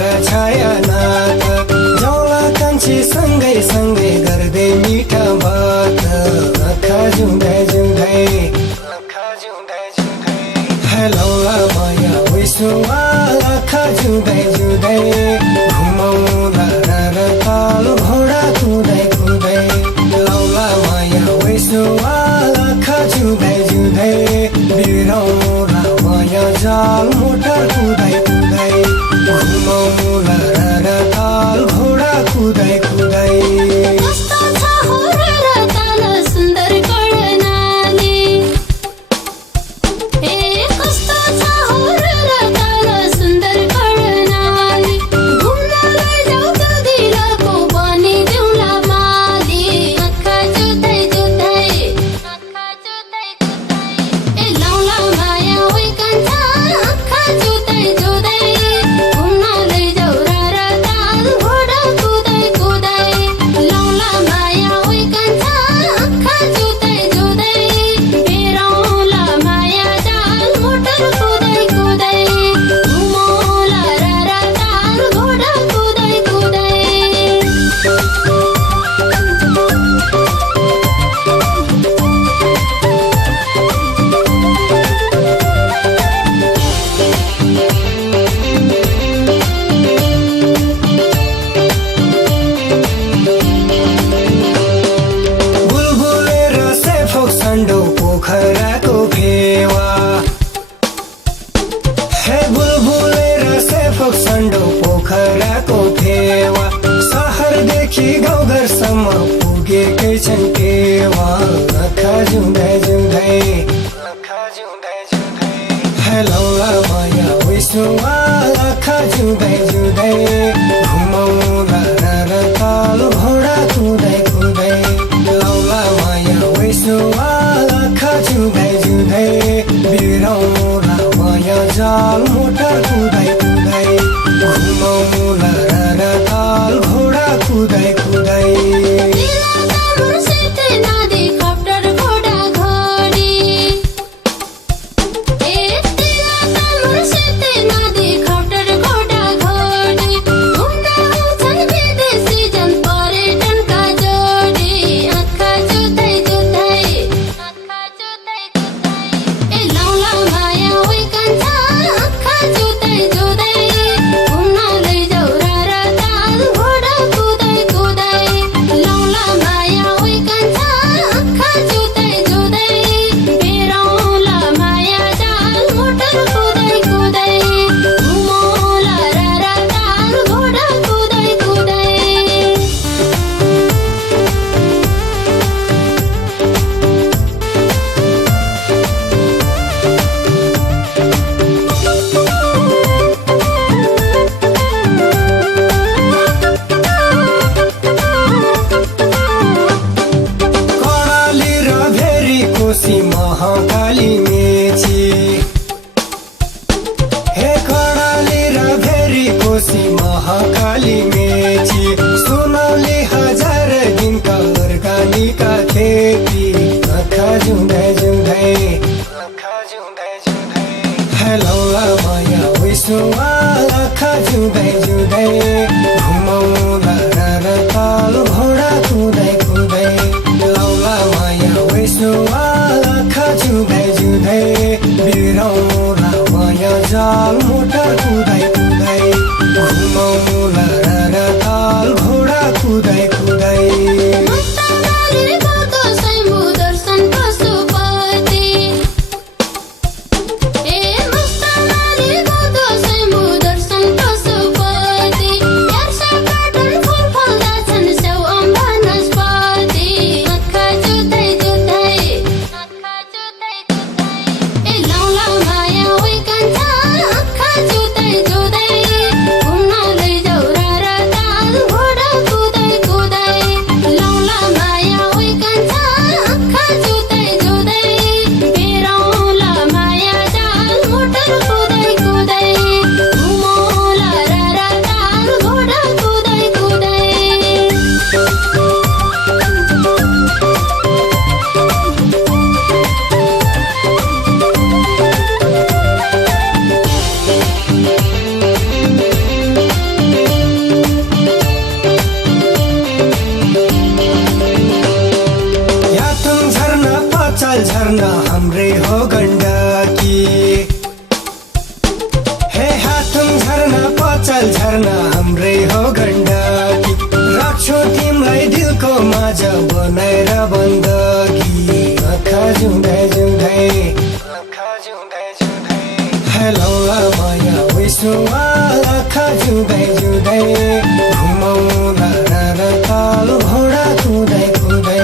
र छाया नाथ जौला कान्छी सँगै सँगै गर्दै मिठा बात आँखा जुँदै जुँदै हेलौला माया विष्णुवा आँखा जुँदै जुँदै घुमाउला र ताल घोडा कुदै कुदै लौला माया विष्णुवा आँखा जुँदै जुँदै बिराउला माया जाल मोटर कुदै कुदै घुमाउला र ताल घोडा कुदै कुदै पोखराको फेवा हे बुलबुले रसे फोक्सन्डो पोखराको फेवा सहरदेखि गाउँघरसम्म पुगेकै छन् टेवा आँखा जुँदै जुँदै हेलौला माया विष्णुवा आँखा जुँदै जुँदै घुमाउला र ताल घोडा कुदै कुदै लौला माया विष्णुवा आँखा जुँदै जुँदै बिराउला माया जाल मोटर कुदै कुदै घुमाउला र ताल घोडा कुदै कुदै महाकाली मेची हे कडाली र भेरी कोसी महाकाली मेची सुनौली हजार दिनका अर्गानिका खेती आँखा जुँदै जुँदै हेलौला माया विष्णुवा आँखा जुँदै जुँदै घुमाउला र ताल घोडा कुदै कुदै लौला माया विष्णुवा आँखा जुँदै जुँदै बिराउला माया जाल मोटर कुदै कुदै घुमाउला र ताल घोडा कुदै कुदै दर्शन पशुपति झरना हाम्रै हो गण्डकी राख्छु तिमीलाई दिलको माझ बनाएर बन्दगी आँखा जुँदै जुँदै हेलो माया विष्णुवा आँखा जुँदै जुँदै घुमाउला र ताल घोडा कुदै कुदै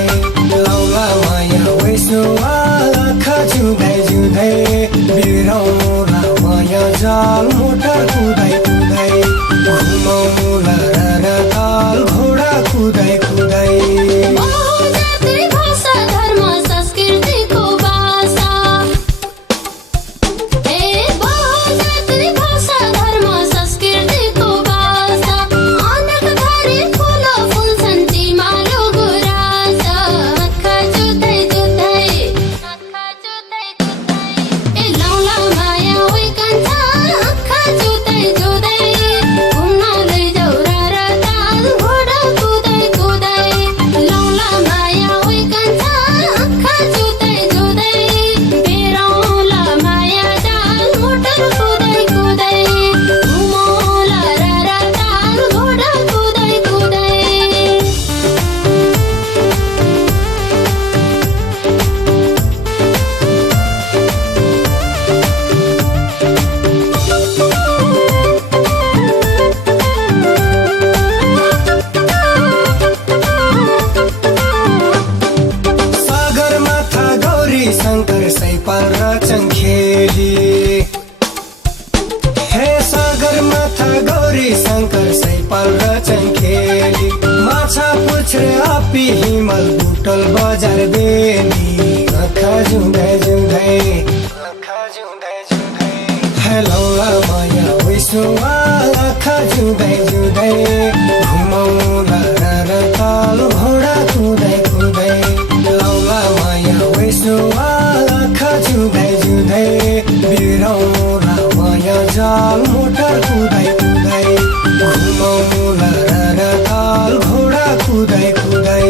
लौला माया विष्णुवा आँखा जुँदै जुँदै बिराउला माया जाल मोटर कुदै कुदै घुमाउला र ताल घोडा कुदै कुदै हिमाल बुटल बजार बेनी आँखा जुँदै जुँदै हेलो माया विष्णुवा आँखा जुँदै जुँदै घुमाउला र ताल घोडा कुदै कुदै लौला माया विष्णुवा आँखा जुँदै जुँदै बिराउला माया जाल मोटर कुदै कुदै घुमाउला र ताल घोडा कुदै कुदै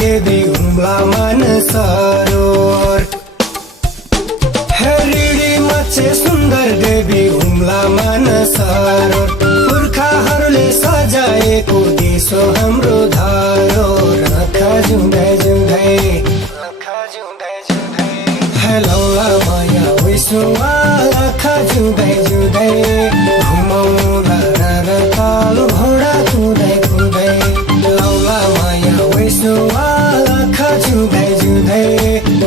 देवी हुम्ला मन सरोवर हेरिडी मच्छे सुन्दर देवी हुम्ला मन सरोवर पुर्खाहरूले सजाएको देश हो हाम्रो धरोहर आँखा जुँदै जुँदै हेलो माया विष्णुवा आँखा जुँदै जुँदै घुमाउला र ताल घोडा कुदै कुदै लौला माया विष्णुवा आँखा जुँदै जुँदै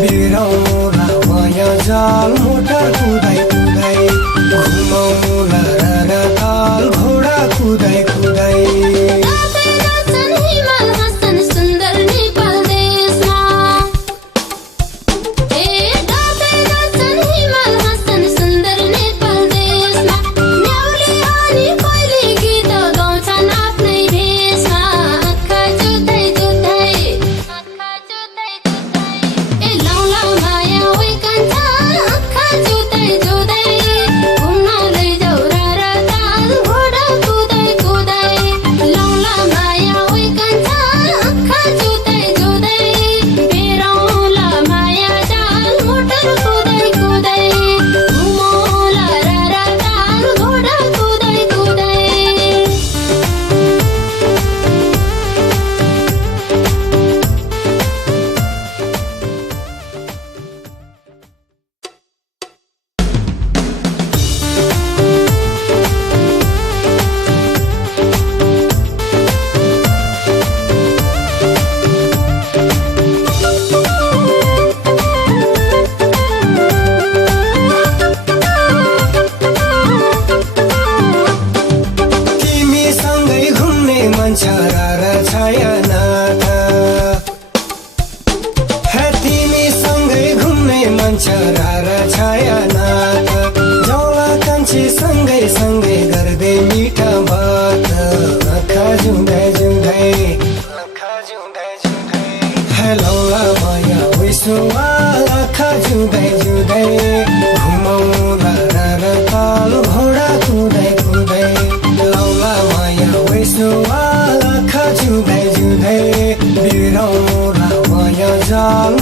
बिराउला माया जाल मोटर कुदै कुदै घुमाउला र ताल घोडा कुदै कुदै सुन्दर कुदै घुमाउला र ताल घोडा कुदै कुदै लाउला माया वैष्णवा आँखा जुधाइ जुधाइ बिराउला माया जाल